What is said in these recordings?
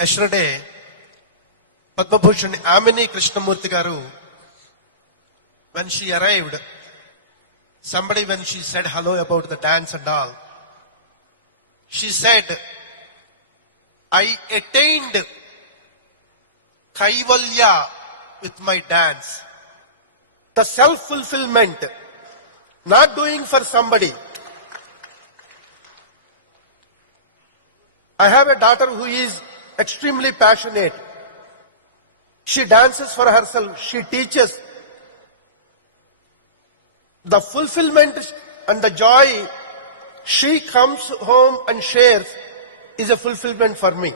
Yesterday, Padma Bhushan Amini Krishnamurthy garu, when she arrived, somebody when she said hello about the dance and all, she said, I attained Kaivalya with my dance. The self-fulfillment, not doing for somebody. I have a daughter who is extremely passionate. She dances for herself. She teaches. The fulfillment and the joy she comes home and shares is a fulfillment for me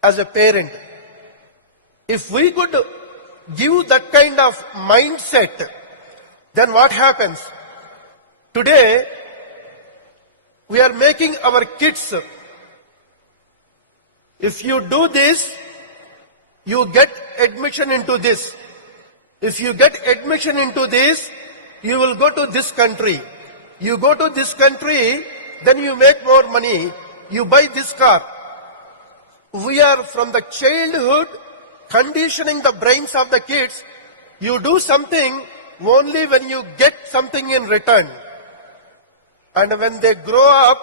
as a parent. If we could give that kind of mindset, then what happens? Today, we are making our kids. If you do this, you get admission into this. If you get admission into this, you will go to this country. You go to this country, then you make more money. You buy this car. We are from the childhood conditioning the brains of the kids. You do something only when you get something in return. And when they grow up,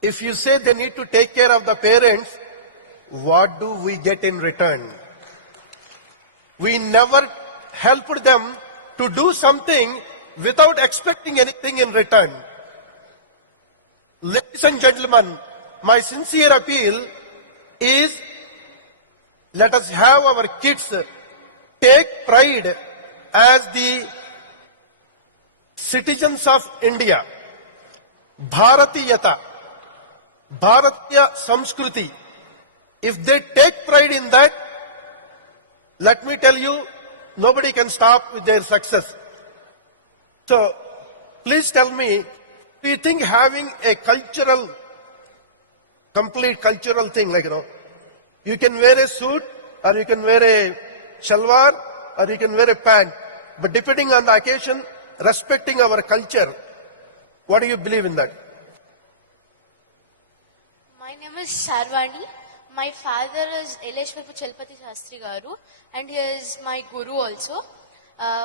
if you say they need to take care of the parents, what do we get in return? We never helped them to do something without expecting anything in return. Ladies and gentlemen, my sincere appeal is, let us have our kids take pride as the citizens of India. Bharatiyata, Bharatiya Samskruti. If they take pride in that, let me tell you, nobody can stop with their success. So, please tell me, do you think having a cultural, complete cultural thing, like, you can wear a suit, or you can wear a shalwar, or you can wear a pant, but depending on the occasion, respecting our culture, what do you believe in that? My name is Sarvani. My father is Eleshwarpu Chalpati Shastri Garu, and he is my guru also.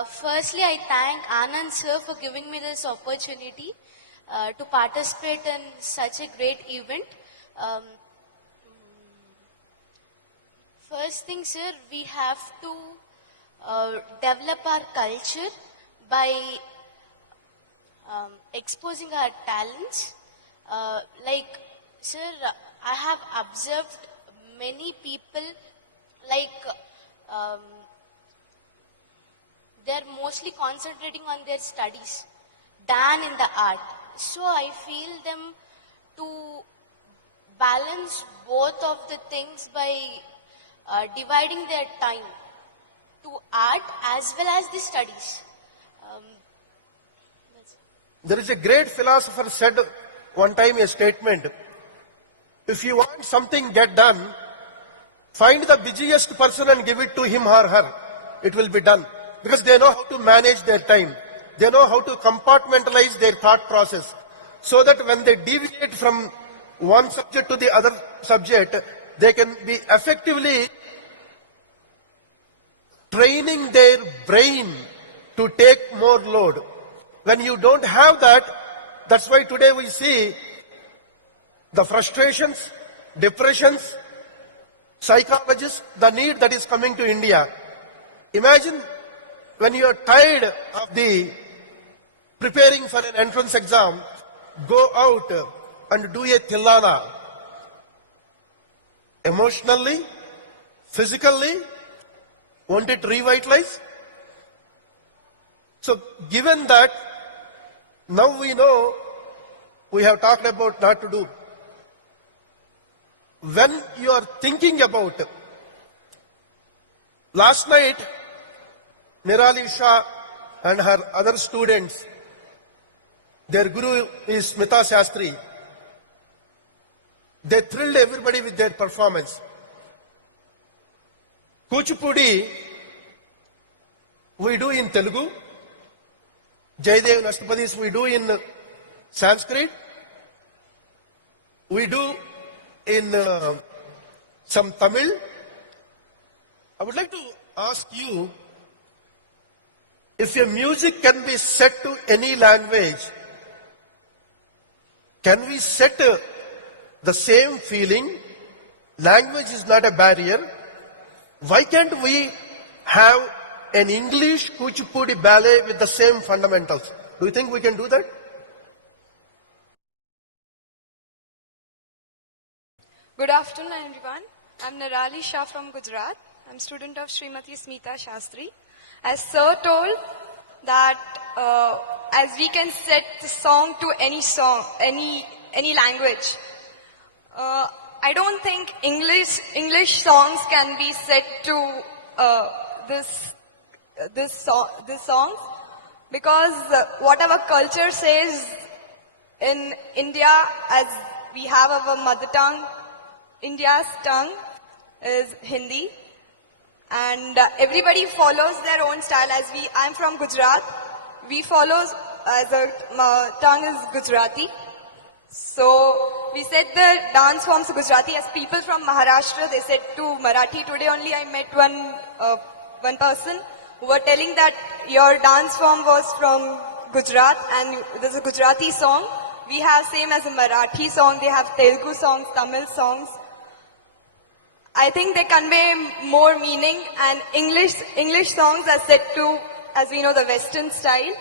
Firstly, I thank Anand sir for giving me this opportunity to participate in such a great event. First thing, sir, we have to develop our culture by exposing our talents. Sir, I have observed many people they're mostly concentrating on their studies than in the art. So I feel them to balance both of the things by dividing their time to art as well as the studies. There is a great philosopher said one time a statement, if you want something get done, find the busiest person and give it to him or her. It will be done. Because they know how to manage their time. They know how to compartmentalize their thought process. So that when they deviate from one subject to the other subject, they can be effectively training their brain to take more load. When you don't have that, that's why today we see the frustrations, depressions, psychologists, the need that is coming to India. Imagine when you are tired of the preparing for an entrance exam, go out and do a tilana. Emotionally, physically, won't it revitalize? So given that, now we know we have talked about not to do. When you are thinking about, last night, Nirali Shah and her other students, their guru is Smita Shastri, they thrilled everybody with their performance. Kuchipudi, we do in Telugu. Jaidev Nashtapadis, we do in Sanskrit. We do in some Tamil. I would like to ask you, if your music can be set to any language, can we set the same feeling? Language is not a barrier. Why can't we have an English Kuchipudi ballet with the same fundamentals? Do you think we can do that? Good afternoon, everyone. I'm Narali Shah from Gujarat. I'm student of Srimati Smita Shastri. As Sir told that as we can set the song to any song, any language. I don't think English songs can be set to this songs because what our culture says in India, as we have our mother tongue, India's tongue is Hindi, and everybody follows their own style. I'm from Gujarat, we follow as our tongue is Gujarati. So we said the dance forms Gujarati. As people from Maharashtra, they said to Marathi. Today only I met one person who were telling that your dance form was from Gujarat and there's a Gujarati song. We have same as a Marathi song. They have Telugu songs, Tamil songs. I think they convey more meaning, and English songs are set to, as we know, the Western style.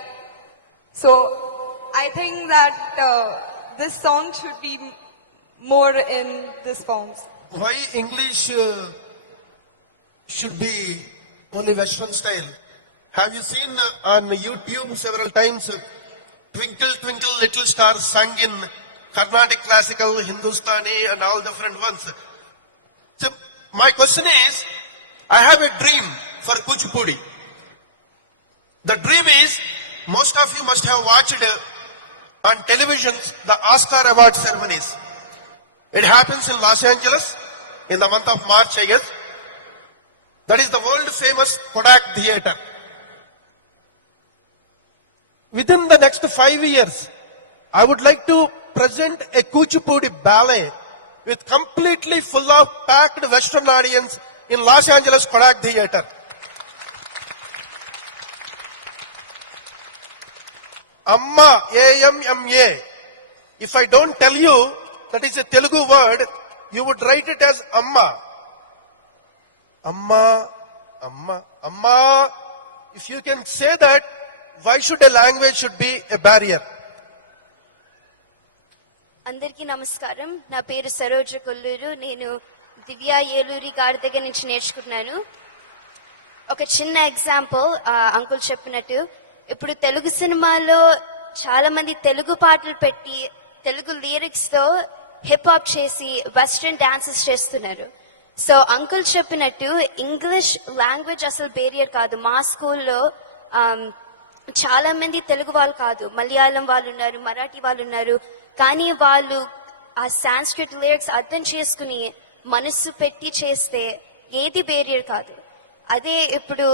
So I think that this song should be more in this forms. Why English should be only Western style? Have you seen on YouTube several times Twinkle Twinkle Little Star sung in Carnatic classical, Hindustani and all different ones? So my question is, I have a dream for Kuchipudi. The dream is, most of you must have watched on television the Oscar award ceremonies. It happens in Los Angeles in the month of March, I guess. That is the world famous Kodak Theatre. Within the next 5 years, I would like to present a Kuchipudi ballet with completely full of packed Western audience in Los Angeles Kodak Theatre. Amma, A-M-M-A. If I don't tell you that is a Telugu word, you would write it as Amma. Amma, Amma, Amma. If you can say that, why should a language should be a barrier? అందరికీ నమస్కారం. నా పేరు సరోజ కొల్లూరు. నేను దివ్య ఏలూరి గారి దగ్గర నుంచి నేర్చుకుంటున్నాను. ఒక చిన్న ఎగ్జాంపుల్ అంకుల్ చెప్పినట్టు, ఇప్పుడు తెలుగు సినిమాలో చాలా మంది తెలుగు పాటలు పెట్టి తెలుగు లిరిక్స్ తో హిప్ హాప్ చేసి వెస్ట్రన్ డాన్సెస్ చేస్తున్నారు. సో అంకుల్ చెప్పినట్టు ఇంగ్లీష్ లాంగ్వేజ్ అసలు బేరియర్ కాదు. మా స్కూల్లో చాలా మంది తెలుగు వాళ్ళు కాదు, మలయాళం వాళ్ళు ఉన్నారు, మరాఠీ వాళ్ళు ఉన్నారు. కానీ వాళ్ళు ఆ సాంస్క్రిట్ లిరిక్స్ అర్థం చేసుకుని మనస్సు పెట్టి చేస్తే ఏది బేరియర్ కాదు. అదే ఇప్పుడు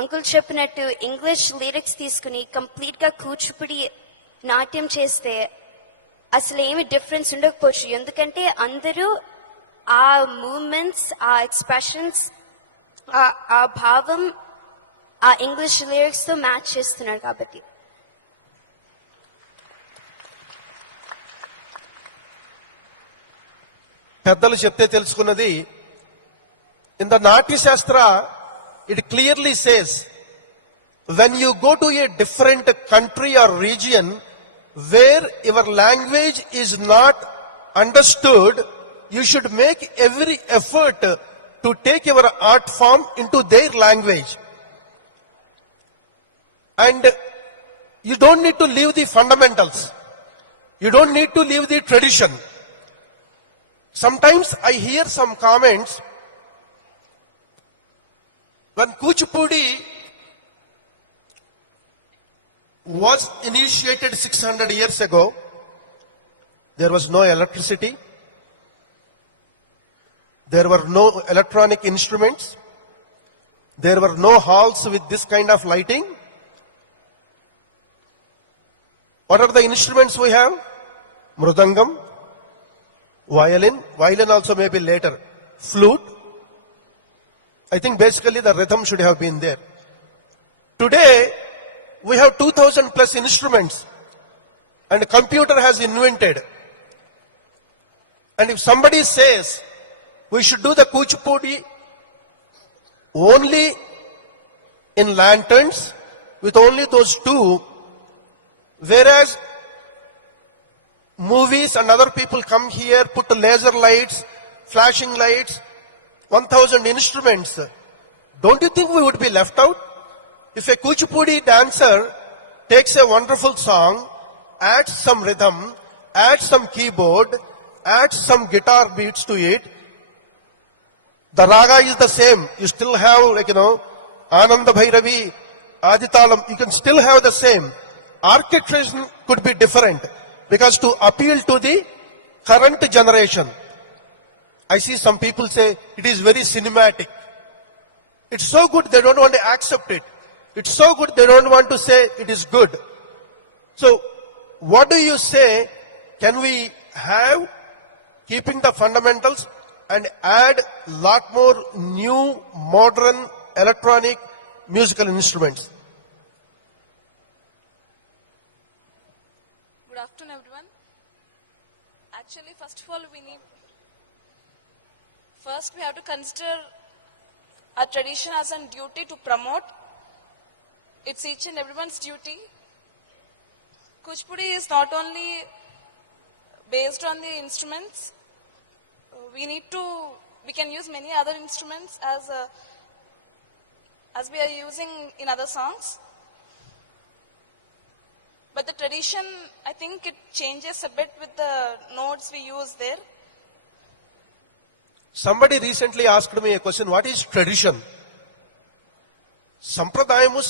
అంకుల్ చెప్పినట్టు ఇంగ్లీష్ లిరిక్స్ తీసుకుని కంప్లీట్ గా కూచిపూడి నాట్యం చేస్తే అసలు ఏమి డిఫరెన్స్ ఉండకపోవచ్చు. ఎందుకంటే అందరూ ఆ మూమెంట్స్, ఆ ఎక్స్ప్రెషన్స్, ఆ భావం ఆ ఇంగ్లీష్ లిరిక్స్ తో మ్యాచ్ చేస్తున్నారు కాబట్టి. పెద్దలు చెప్తే తెలుసుకున్నది, ఇన్ ద నాట్య శాస్త్ర it clearly says, when you go to a different country or region where your language is not understood, you should make every effort to take your art form into their language. And you don't need to leave the fundamentals. You don't need to leave the tradition. Sometimes I hear some comments, when Kuchipudi was initiated 600 years ago, there was no electricity, there were no electronic instruments, there were no halls with this kind of lighting. What are the instruments we have? Mrudangam, violin also maybe later, flute. I think basically the rhythm should have been there. Today, we have 2000 plus instruments and a computer has invented. And if somebody says we should do the Kuchipudi only in lanterns with only those two, whereas movies and other people come here, put laser lights, flashing lights, 1000 instruments, don't you think we would be left out? If a Kuchipudi dancer takes a wonderful song, adds some rhythm, adds some keyboard, adds some guitar beats to it, the raga is the same. You still have, Ananda Bhairavi, Aditalam, you can still have the same. Orchestration could be different because to appeal to the current generation. I see some people say it is very cinematic. It's so good they don't want to accept it. It's so good they don't want to say it is good. So what do you say? Can we have keeping the fundamentals and add lot more new modern electronic musical instruments? Good afternoon, everyone. Actually, first of all, we have to consider our tradition as a duty to promote. It's each and everyone's duty. Kuchipudi is not only based on the instruments. We can use many other instruments as we are using in other songs. But the tradition, I think it changes a bit with the notes we use there. Somebody recently asked me a question, what is tradition? సంప్రదాయము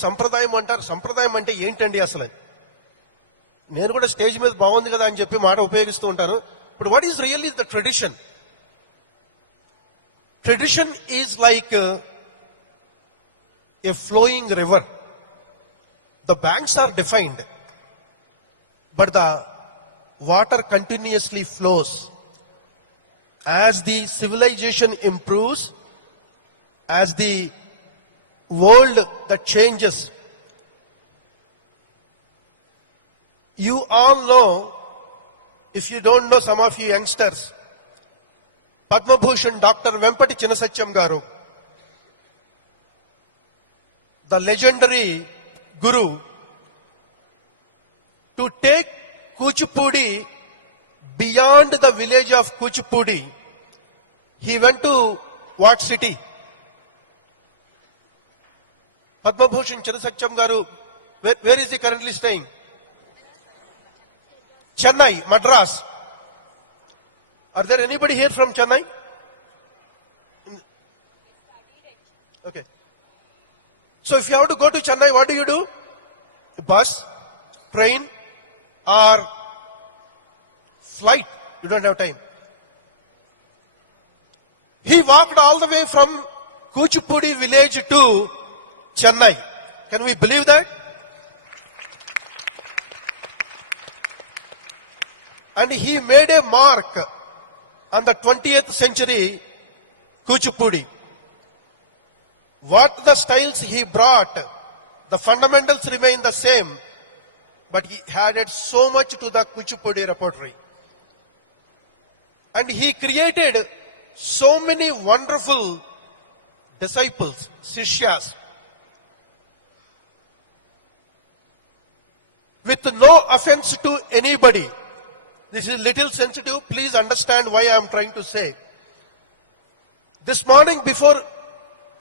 అంటారు. సంప్రదాయం అంటే ఏంటండి అసలు? నేను కూడా stage మీద బాగుంది కదా అని చెప్పి మాట ఉపయోగిస్తూ ఉంటాను. But what is really the tradition? Tradition is like a flowing river. The banks are defined, but the water continuously flows. As the civilization improves, as the world that changes, you all know, if you don't know, some of you youngsters, Padma Bhushan Dr. Vempati Chinnasatyam Garu, the legendary guru, to take Kuchipudi beyond the village of Kuchipudi, he went to what city? Padma Bhushan Chinnasatyam Garu, where is he currently staying? Chennai, Madras. Are there anybody here from Chennai? Okay. So if you have to go to Chennai, what do you do? Bus, train, or flight? You don't have time. He walked all the way from Kuchipudi village to Chennai. Can we believe that? And he made a mark on the 20th century Kuchipudi. What the styles he brought, the fundamentals remain the same, but he added so much to the Kuchipudi repertory. And he created so many wonderful disciples, Sishyas. With no offense to anybody. This is little sensitive. Please understand why I am trying to say. This morning, before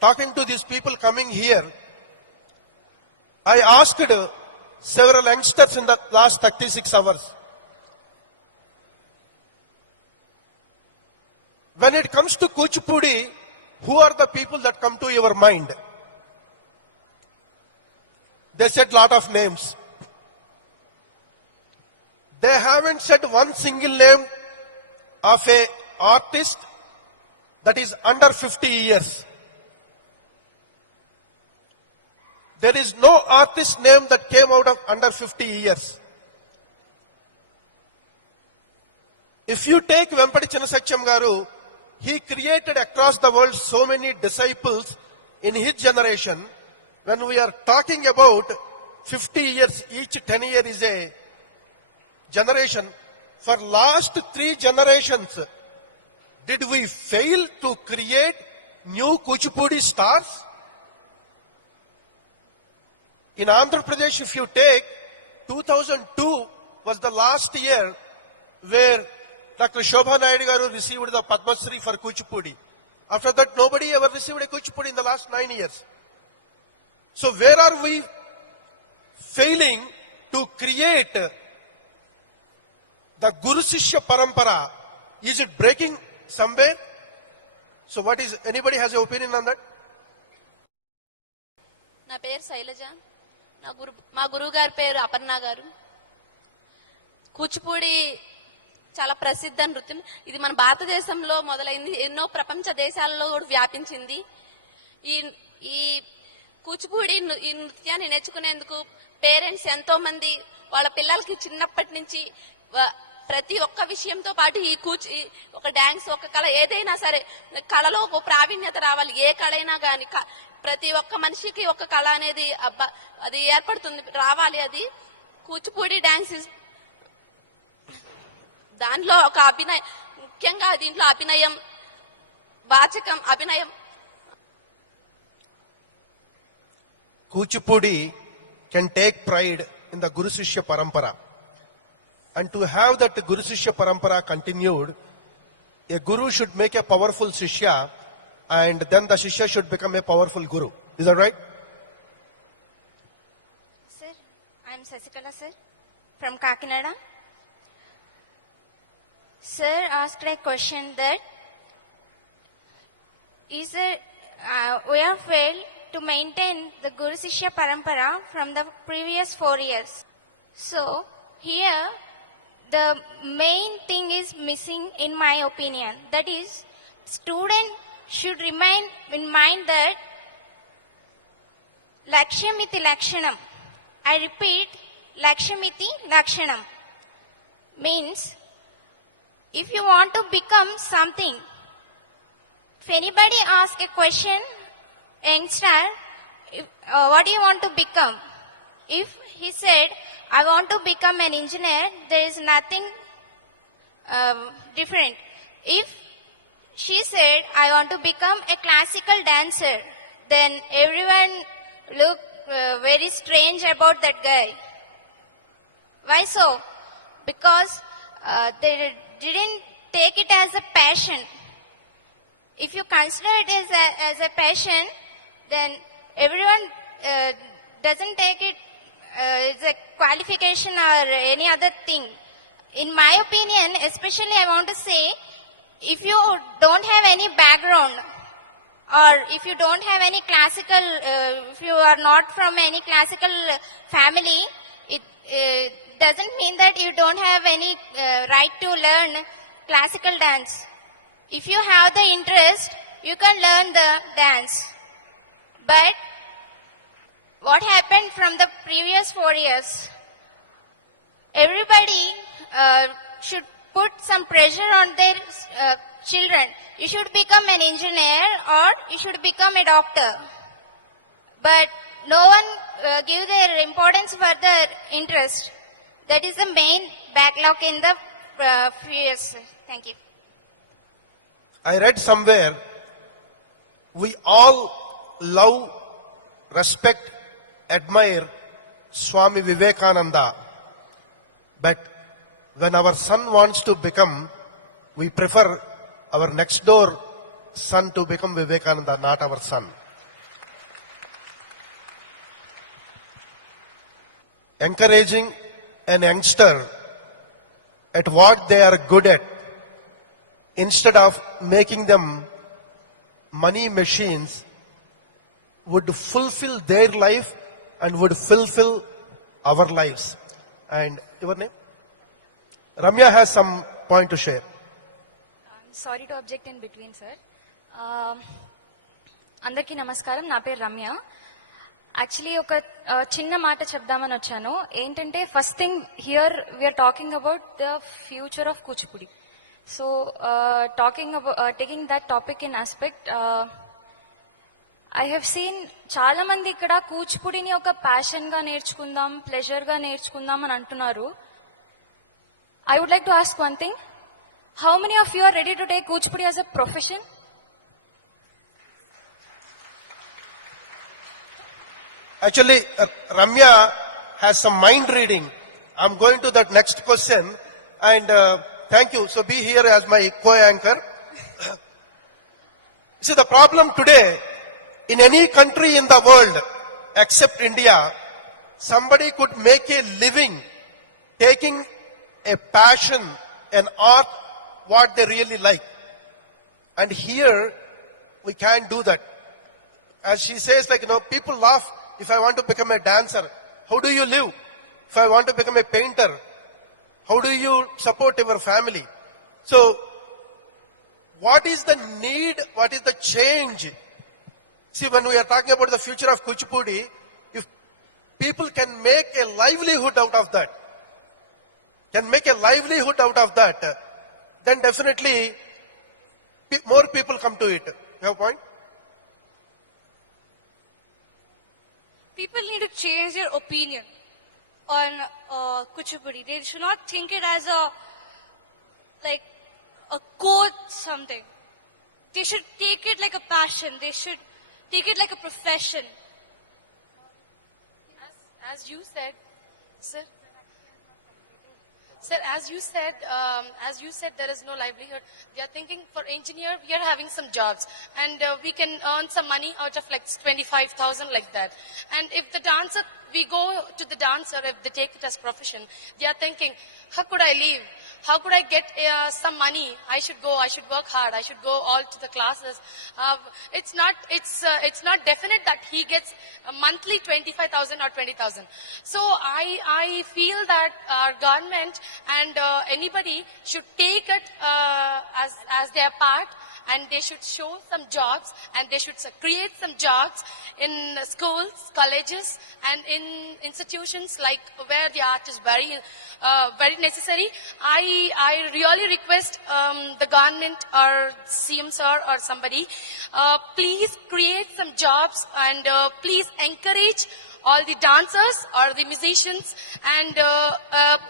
talking to these people coming here, I asked several youngsters in the last 36 hours. When it comes to Kuchipudi, who are the people that come to your mind? They said lot of names. They haven't said one single name of a artist that is under 50 years. There is no artist name that came out of under 50 years. If you take Vempati Chinnasatyam Garu, he created across the world so many disciples in his generation. When we are talking about 50 years, each 10 years is a generation. For last 3 generations, did we fail to create new Kuchipudi stars? In Andhra Pradesh, if you take, 2002 was the last year where Dr. Shobha Naidu garu received the Padma Shri for Kuchipudi. After that, nobody ever received a Kuchipudi in the last 9 years. So where are we failing to create the Guru Sishya Parampara? Is it breaking somewhere? So what is, anybody has an opinion on that? నా పేరు శైలజ. మా గురువు గారి పేరు అపర్ణ గారు. కూచిపూడి చాలా ప్రసిద్ధ నృత్యం. ఇది మన భారతదేశంలో మొదలైంది, ఎన్నో ప్రపంచ దేశాలలో కూడా వ్యాపించింది. ఈ కూచిపూడి ఈ నృత్యాన్ని నేర్చుకునేందుకు పేరెంట్స్ ఎంతో మంది వాళ్ళ పిల్లలకి చిన్నప్పటి నుంచి ప్రతి ఒక్క విషయంతో పాటు ఈ ఒక డాన్స్, ఒక కళ, ఏదైనా సరే కళలో ఒక ప్రావీణ్యత రావాలి. ఏ కళ అయినా గాని ప్రతి ఒక్క మనిషికి ఒక కళ అనేది అది ఏర్పడుతుంది, రావాలి. అది కూచిపూడి డాన్స్ దానిలో ఒక అభినయం, ముఖ్యంగా దీంట్లో అభినయం, వాచకం, అభినయం. Kuchipudi can take pride in the Guru Sishya Parampara. And to have that Guru Sishya Parampara continued, a Guru should make a powerful Shishya, and then the Shishya should become a powerful Guru. Is that right? Sir, I am Sasikala sir from Kakinada. Sir asked a question that is there, we have failed to maintain the Guru Sishya Parampara from the previous 4 years. So here the main thing is missing in my opinion. That is, student should remain in mind that Lakshamiti Lakshanam. I repeat, Lakshamiti Lakshanam means if you want to become something, if anybody asks a question, youngster, what do you want to become? If he said, I want to become an engineer, there is nothing different. If she said, I want to become a classical dancer, then everyone look very strange about that guy. Why so? Because they didn't take it as a passion. If you consider it as a passion, then everyone doesn't take it as a qualification or any other thing. In my opinion, especially I want to say, if you don't have any background, or if you don't have any classical, if you are not from any classical family, it doesn't mean that you don't have any right to learn classical dance. If you have the interest, you can learn the dance. But what happened from the previous 4 years? Everybody should put some pressure on their children. You should become an engineer or you should become a doctor. But no one give their importance for their interest. That is the main backlog in the few years. Thank you. I read somewhere, we all love, respect, admire Swami Vivekananda. But when our son wants to become, we prefer our next door son to become Vivekananda, not our son. Encouraging an youngster at what they are good at, instead of making them money machines, would fulfill their life and would fulfill our lives. And your name? Ramya has some point to share. Sorry to object in between sir. అందరికీ నమస్కారం, నా పేరు Ramya. Actually ఒక చిన్న మాట చెప్దామని వచ్చాను. ఏంటంటే first thing here we are talking about the future of Kuchipudi. So, taking that topic in aspect, I have seen చాలా మంది ఇక్కడ కూచిపూడిని ఒక ప్యాషన్ గా నేర్చుకుందాం, ప్లెజర్ గా నేర్చుకుందాం అని అంటున్నారు. I would like to ask one thing. How many of you are ready to take Kuchipudi as a profession? Actually, Ramya has some mind reading. I'm going to that next question, and thank you. So be here as my co-anchor. See, the problem today, in any country in the world except India, somebody could make a living taking a passion, an art, what they really like. And here, we can't do that. As she says, like, people laugh. If I want to become a dancer, how do you live? If I want to become a painter, how do you support your family? So, what is the need? What is the change? See, when we are talking about the future of Kuchipudi, if people can make a livelihood out of that, then definitely more people come to it. You have a point? People need to change their opinion on Kuchipudi. They should not think it as a code something. They should take it like a passion. They should take it like a profession. As you said, sir. Sir, as you said, there is no livelihood. They are thinking for engineer, we are having some jobs, and we can earn some money out of like 25,000 like that. And if the dancer, we go to the dancer, if they take it as profession, they are thinking, how could I live? How could I get some money? I should work hard. I should go all to the classes. It's not definite that he gets a monthly 25,000 or 20,000. So I feel that our government and anybody should take it as their part, and they should show some jobs, and they should create some jobs in schools, colleges, and in institutions like where the art is very necessary. I really request the government or CM sir or somebody, please create some jobs, and please encourage all the dancers or the musicians, and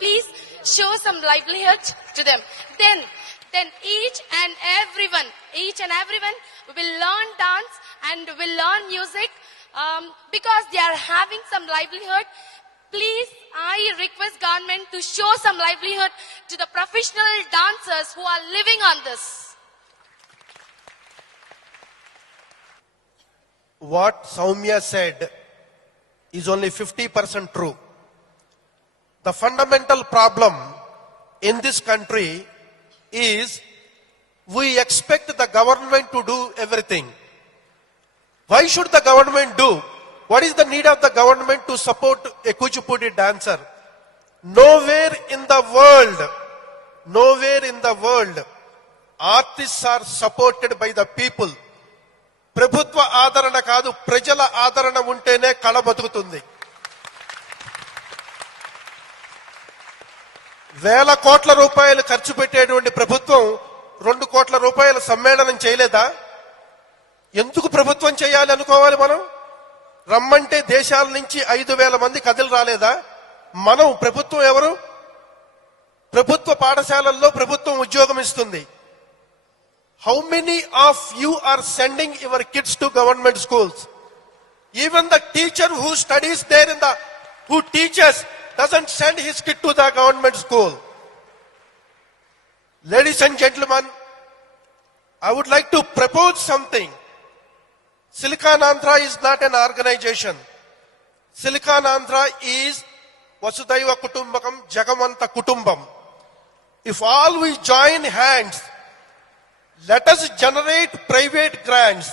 please show some livelihood to them. Then each and everyone will learn dance and will learn music because they are having some livelihood. Please, I request government to show some livelihood to the professional dancers who are living on this. What Soumya said is only 50% true. The fundamental problem in this country is we expect the government to do everything. Why should the government do? What is the need of the government to support a Kuchipudi dancer? Nowhere in the world, artists are supported by the people. ప్రభుత్వ ఆదరణ కాదు, ప్రజల ఆదరణ ఉంటేనే కళ బతుకుతుంది. వేల కోట్ల రూపాయలు ఖర్చు పెట్టేటువంటి ప్రభుత్వం 2 కోట్ల రూపాయల సమ్మేళనం చేయలేదా? ఎందుకు ప్రభుత్వం చేయాలి అనుకోవాలి? మనం రమ్మంటే దేశాల నుంచి 5,000 మంది కదిలి రాలేదా? మనం ప్రభుత్వం ఎవరు? ప్రభుత్వ పాఠశాలల్లో ప్రభుత్వం ఉద్యోగం ఇస్తుంది. How many of you are sending your kids to government schools? Even the teacher who studies there who teaches doesn't send his kid to the government school. Ladies and gentlemen, I would like to propose something. Silicon Andhra is not an organization. Silicon Andhra is Vasudhaiva Kutumbakam Jagamanta Kutumbam. If all we join hands, let us generate private grants,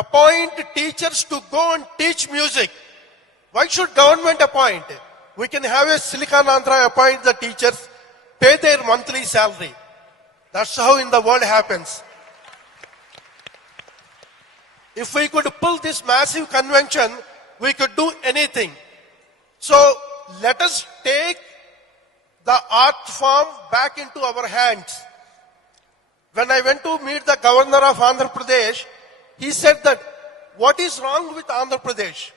appoint teachers to go and teach music. Why should government appoint? We can have a Silicon Andhra appoint the teachers, pay their monthly salary. That's how in the world happens. If we could pull this massive convention, we could do anything. So let us take the art form back into our hands. When I went to meet the governor of Andhra Pradesh, he said that, what is wrong with Andhra Pradesh?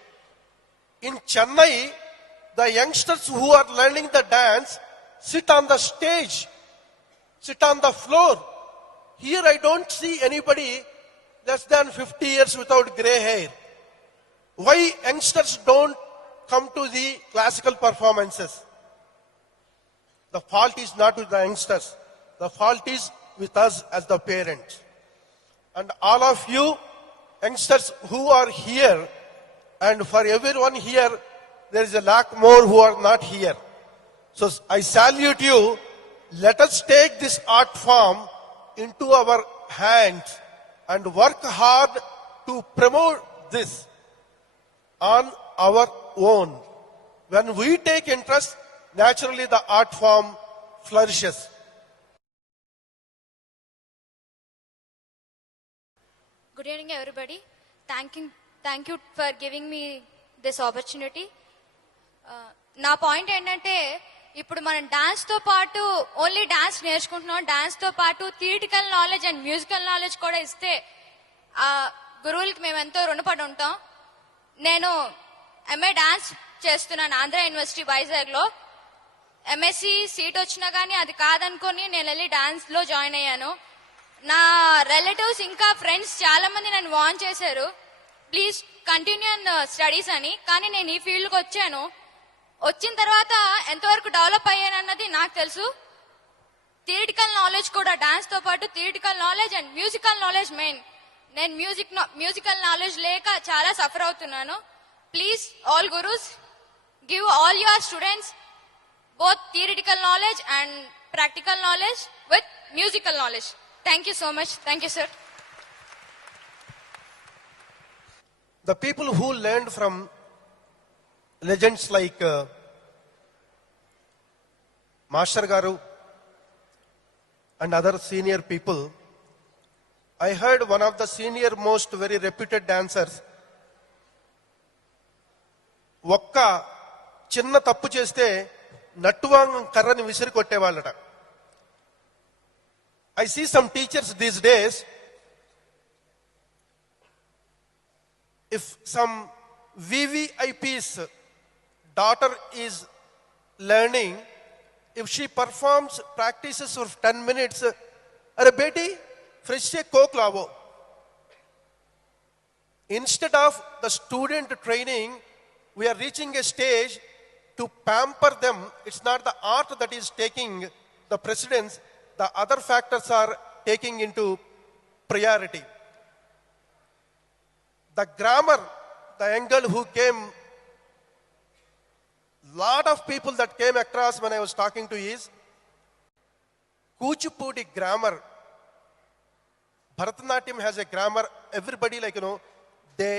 In Chennai, the youngsters who are learning the dance sit on the stage, sit on the floor. Here I don't see anybody less than 50 years without grey hair. Why youngsters don't come to the classical performances? The fault is not with the youngsters. The fault is with us as the parents. And all of you youngsters who are here, and for everyone here, there is a lakh more who are not here. So I salute you. Let us take this art form into our hands and work hard to promote this on our own. When we take interest, naturally the art form flourishes. Good evening, everybody. Thank you for giving me this opportunity. నా point ఏంటంటే ఇప్పుడు మనం dance తో పాటు only dance నేర్చుకుంటున్నాం, dance తో పాటు theoretical knowledge and musical knowledge కూడా ఇస్తే ఆ గురువులకి మేము ఎంతో రుణపడి ఉంటాం. నేను ఎంఏ డాన్స్ చేస్తున్నాను ఆంధ్ర యూనివర్సిటీ వైజాగ్ లో. ఎంఎస్సి సీట్ వచ్చినా కానీ అది కాదనుకొని నేను వెళ్ళి డాన్స్ లో జాయిన్ అయ్యాను. నా రిలేటివ్స్ ఇంకా ఫ్రెండ్స్ చాలా మంది నన్ను వార్న్ చేశారు, ప్లీజ్ కంటిన్యూ అన్ స్టడీస్ అని. కానీ నేను ఈ ఫీల్డ్కి వచ్చాను. వచ్చిన తర్వాత ఎంతవరకు డెవలప్ అయ్యానన్నది నాకు తెలుసు. థియరిటికల్ నాలెడ్జ్ కూడా, డాన్స్ తో పాటు theoretical knowledge and musical knowledge main. నేను మ్యూజికల్ నాలెడ్జ్ లేక చాలా సఫర్ అవుతున్నాను. Please all gurus give all your students both theoretical knowledge and practical knowledge with musical knowledge. Thank you so much. Thank you, sir. The people who learned from legends like Master Garu and other senior people, I heard one of the senior most very reputed dancers, ఒక్క చిన్న తప్పు చేస్తే నట్టువాంగం కర్రని విసిరి కొట్టేవాళ్ళట. I see some teachers these days, if some VVIP's daughter is learning, if she performs practices for 10 minutes, "Arey beti, fresh se coke lavo." Instead of the student training, we are reaching a stage to pamper them. It's not the art that is taking the precedence. The other factors are taking into priority. The grammar, the angle who came, lot of people that came across when I was talking to is Kuchipudi grammar. Bharatanatyam has a grammar. Everybody, they